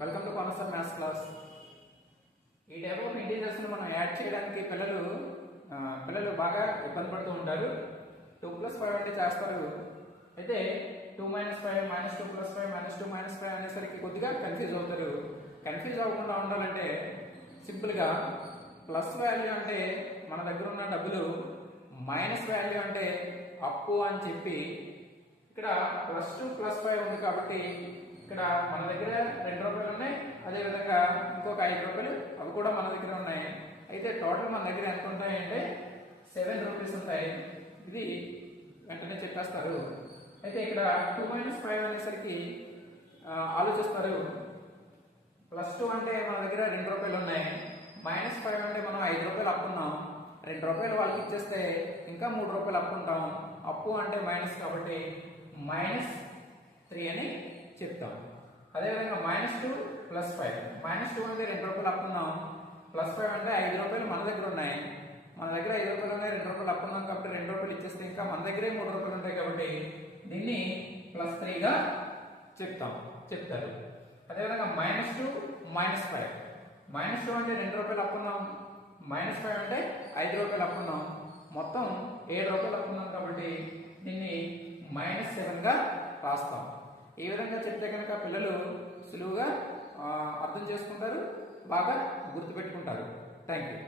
Welcome to concept maths class. ఈ type of ఇంటీజర్స్ను మనం add చేయడానికి పిల్లలు బాగా ఇబ్బంది పడుతూ ఉంటారు. 2+5 అంటే చేస్తారు, అయితే 2 - 5 -2 + 5 -2 - 5 అనేసరికి కొద్దిగా కన్ఫ్యూజ్ అవుతారు. కన్ఫ్యూజ్ అవ్వకుండా ఉండాలంటే సింపుల్గా ప్లస్ వాల్యూ అంటే మన దగ్గర ఉన్న డబ్బులు, మైనస్ వాల్యూ అంటే అప్పు అని చెప్పి, ఇక్కడ +2 + 5 ఉంది కాబట్టి ఇక్కడ మన దగ్గర 2 రూపాయలు ఉన్నాయి, అదేవిధంగా ఇంకొక 5 రూపాయలు అవి కూడా మన దగ్గర ఉన్నాయి. అయితే టోటల్ మన దగ్గర ఎంత ఉంటాయంటే 7 రూపీస్ ఉంటాయి. ఇది వెంటనే చెప్పేస్తారు. అయితే ఇక్కడ 2 - 5 అనేసరికి ఆలోచిస్తారు. +2 అంటే మన దగ్గర 2 రూపాయలు ఉన్నాయి, -5 అంటే మనం 5 రూపాయలు అప్పున్నాం, 2 రూపాయలు వాళ్ళకి ఇచ్చేస్తే ఇంకా 3 రూపాయలు అప్పుంటాం. అప్పు అంటే మైనస్ కాబట్టి -3 అని చెప్తాం. అదేవిధంగా -2 + 5, -2 అంటే 2 రూపాయలు అప్పున్నాం, +5 అంటే 5 రూపాయలు మన దగ్గర ఉన్నాయి. మన దగ్గర 5 రూపాయలు ఉన్నాయి, 2 రూపాయలు అప్పున్నాం కాబట్టి 2 రూపాయలు ఇచ్చేస్తే ఇంకా మన దగ్గరే 3 రూపాయలు ఉంటాయి కాబట్టి దీన్ని +3గా చెప్తారు. అదేవిధంగా -2 - 5, -2 అంటే 2 రూపాయలు అప్పున్నాం, -5 అంటే 5 రూపాయలు అప్పున్నాం, మొత్తం 7 రూపాయలు అప్పున్నాం కాబట్టి దీన్ని -7గా రాస్తాం. ఈ విధంగా చెప్తే కనుక పిల్లలు సులువుగా అర్థం చేసుకుంటారు, బాగా గుర్తుపెట్టుకుంటారు. Thank you.